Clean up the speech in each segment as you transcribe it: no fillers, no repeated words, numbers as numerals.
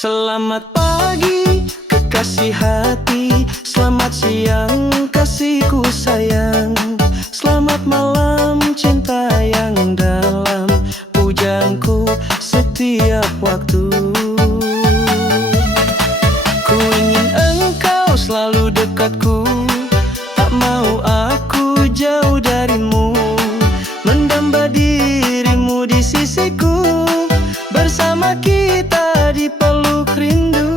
Selamat pagi, kekasih hati. Selamat siang, kasihku sayang. Selamat malam, cinta yang dalam. Pujaanku setiap waktu. Ku ingin engkau selalu dekatku. Tak mau aku jauh darimu. Mendamba dirimu di sisiku. Bersama kita di peluk rindu.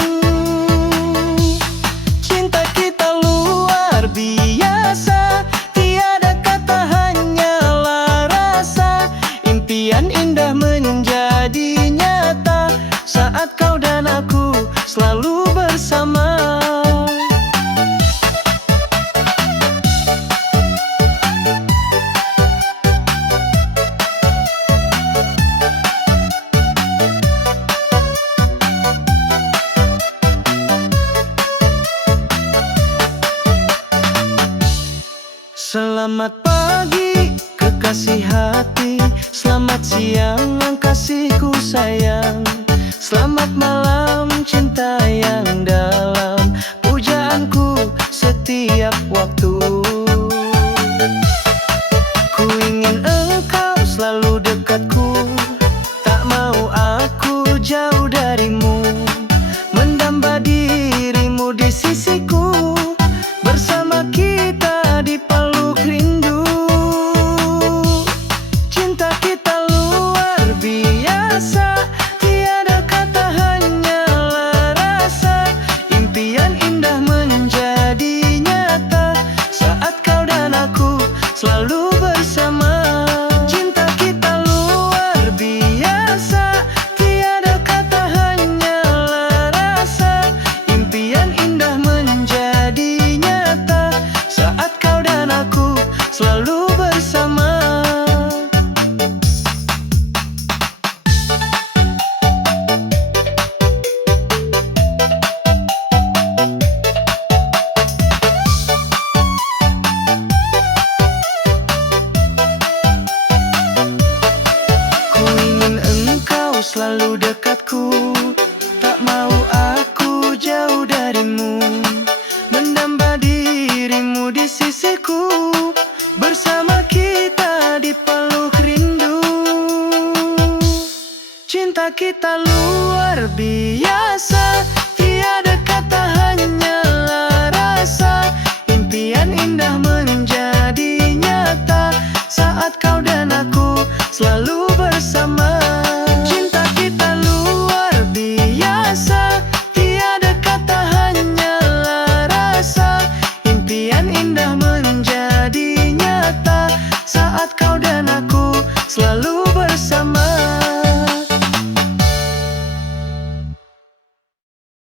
Cinta kita luar biasa. Tiada kata, hanyalah rasa. Impian indah menjadi nyata saat kau dan aku selalu bersama. Selamat pagi, kekasih hati. Selamat siang, kasihku sayang. Selamat malam, cinta yang dalam. Pujaanku setiap waktu. Ku ingin engkau selalu dekatku. Tak mau aku jauh darimu. Mendamba dirimu di sisiku. Bersama kita di peluk rindu. Cinta kita luar biasa. Tiada kata, hanyalah rasa. Impian indah menjadi nyata saat kau dan aku selalu bersama. Cinta kita luar biasa. Tiada kata, hanyalah rasa. Impian indah menjadi nyata saat kau dan aku selalu bersama. Ku ingin engkau selalu dekatku. Tak mau aku jauh darimu. Mendamba dirimu di sisiku. Bersama kita di peluk rindu. Cinta kita luar biasa. Tiada kata, hanyalah rasa. Impian indah menjadi nyata saat kau dan aku selalu bersama. Cinta kita luar biasa. Tiada kata, hanyalah rasa. Impian indah menjadi nyata saat kau dan aku selalu